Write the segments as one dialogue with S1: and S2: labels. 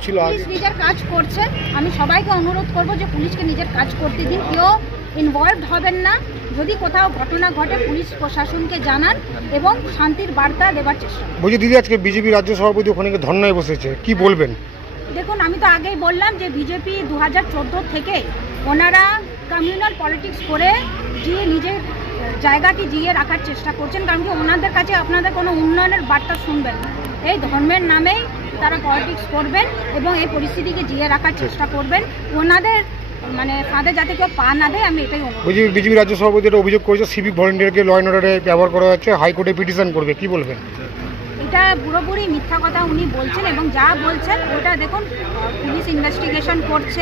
S1: ছিল আগে?
S2: নিজের কাজ করছে। আমি সবাইকে অনুরোধ করব যে পুলিশকে নিজের কাজ করতে দিন, কেউ ইনভলভ হবেন না। যদি কোথাও ঘটনা ঘটে পুলিশ প্রশাসনকে জানান এবং শান্তির বার্তা দেবার চেষ্টা করুন।
S1: বলছি দিদি, আজকে বিজেপি রাজ্য সভাপতি ওখানে ধর্নায় বসেছে, কি বলবেন?
S2: দেখুন, আমি তো আগেই বললাম যে বিজেপি 2014 থেকে ওনারা কমিউনাল পলিটিক্স করে নিজের জায়গাটি জিয়ে রাখার চেষ্টা করছেন, কারণ কি ওনাদের কাছে আপনাদের কোনো উন্নয়নের বার্তা শুনবেন না। এই ধর্মের নামেই তারা পলিটিক্স করবেন এবং এই পরিস্থিতিকে জিয়ে রাখার চেষ্টা করবেন। ওনাদের ফাঁদে যাতে কেউ পা না দেয়, আমি এটাই অনুরোধ।
S1: বিজেপি রাজ্য সভাপতি এটা অভিযোগ করেছে সিভিক ভলেন্টিয়ারকে ল অ্যান্ড অর্ডারে ব্যবহার করা হচ্ছে, হাইকোর্টে পিটিশন করবে, কি বলবেন?
S2: এটা পুরোপুরি মিথ্যা কথা উনি বলছেন এবং যা বলছেন ওটা দেখুন পুলিশ ইনভেস্টিগেশন করছে।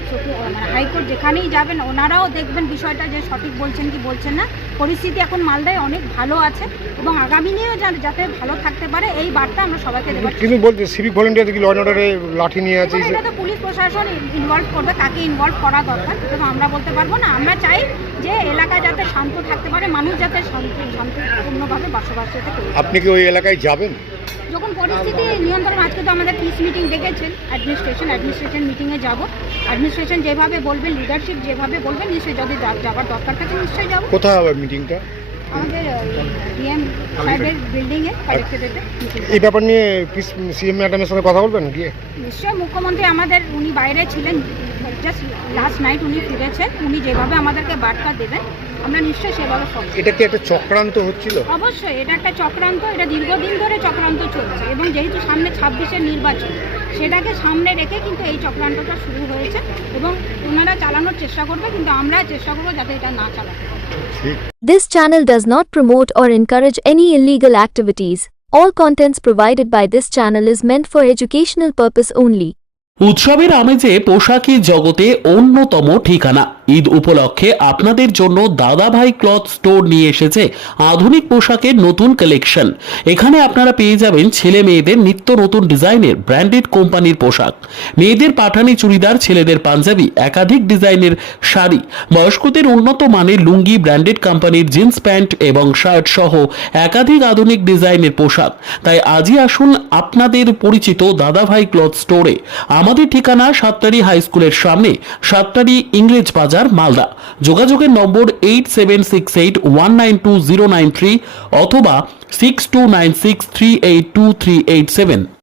S2: হাইকোর্ট যেখানেই যাবেন ওনারাও দেখবেন বিষয়টা যে সঠিক বলছেন কি বলছেন না। পরিস্থিতি এখন মালদায় অনেক ভালো আছে এবং আগামী দিনেও যাতে ভালো থাকতে পারে এই বার্তা আমরা সবাইকে দেবো।
S1: কিন্তু বলতে সিভিক ভলেন্টিয়ার কি ল অ্যান্ড অর্ডারে লাঠি নিয়ে আছে?
S2: এটা তো পুলিশ প্রশাসন ইনভলভ করবে, তাকে ইনভলভ করা দরকার, এবং আমরা বলতে পারবো না। আমরা চাই যে এলাকা যাতে শান্ত থাকতে পারে, মানুষ যাতে শান্তিপূর্ণভাবে বসবাস করতে পারে।
S1: আপনি কি ওই এলাকায় যাবেন?
S2: যখন পরিস্থিতি নিয়ন্ত্রণ, আজকে তো আমাদের পিস মিটিং ডেকেছেন অ্যাডমিনিস্ট্রেশন মিটিংয়ে যাব। অ্যাডমিনিস্ট্রেশন যেভাবে বলবে, লিডারশিপ যেভাবে বলবে, নিশ্চয়ই যদি যাওয়ার দরকার থাকে নিশ্চয়ই যাব।
S1: কোথায় হবে মিটিংটা?
S2: আমাদের ডিএম সাহেবের বিল্ডিংয়ে, কালেক্টরেটে।
S1: এই ব্যাপার নিয়ে সিএম ম্যাডামের সঙ্গে কথা বলবেন গিয়ে?
S2: নিশ্চয়ই মুখ্যমন্ত্রী উনি বাইরে ছিলেন, জাস্ট লাস্ট নাইট উনি ফিরেছেন। উনি যেভাবে আমাদেরকে বার্তা দেবেন আমরা নিশ্চয়ই সেভাবে সব।
S1: এটা কি একটা চক্রান্ত হচ্ছিল?
S2: অবশ্যই এটা একটা চক্রান্ত, এটা দীর্ঘদিন ধরে চক্রান্ত চলছে এবং যেহেতু সামনে 26-এর নির্বাচন, সেটাকে সামনে রেখে কিন্তু এই চক্রান্তটা শুরু হয়েছে এবং ওনারা চালানোর চেষ্টা করবে, কিন্তু আমরা চেষ্টা করবো যাতে এটা না চালাতে পারে।
S3: This channel does not promote or encourage any illegal activities. All contents provided by this channel is meant for educational purpose only.
S4: উৎসবের আমেজে পোশাকের জগতে অন্যতম ঠিকানা ঈদ উপলক্ষে আপনাদের জন্য দাদাভাই ক্লথ স্টোর নিয়ে এসেছে আধুনিক পোশাকের নতুন কালেকশন। এখানে আপনারা পেয়ে যাবেন ছেলে মেয়েদের নিত্য নতুন ডিজাইনের ব্র্যান্ডেড কোম্পানির পোশাক, মেয়েদের পাঠানি চুড়িদার, ছেলেদের পাঞ্জাবি, একাধিক ডিজাইনের শাড়ি, বয়স্কদের উন্নত মানের লুঙ্গি, ব্র্যান্ডেড কোম্পানির জিন্স প্যান্ট এবং শার্ট সহ একাধিক আধুনিক ডিজাইনের পোশাক। তাই আজই আসুন আপনাদের পরিচিত দাদাভাই ক্লথ স্টোরে। আমাদের ঠিকানা সাতটারি হাই স্কুলের সামনে, সাতটারি ইংরেজ বাজার, মালদা। যোগাযোগের নম্বর 8768192093 অথবা 6296382387।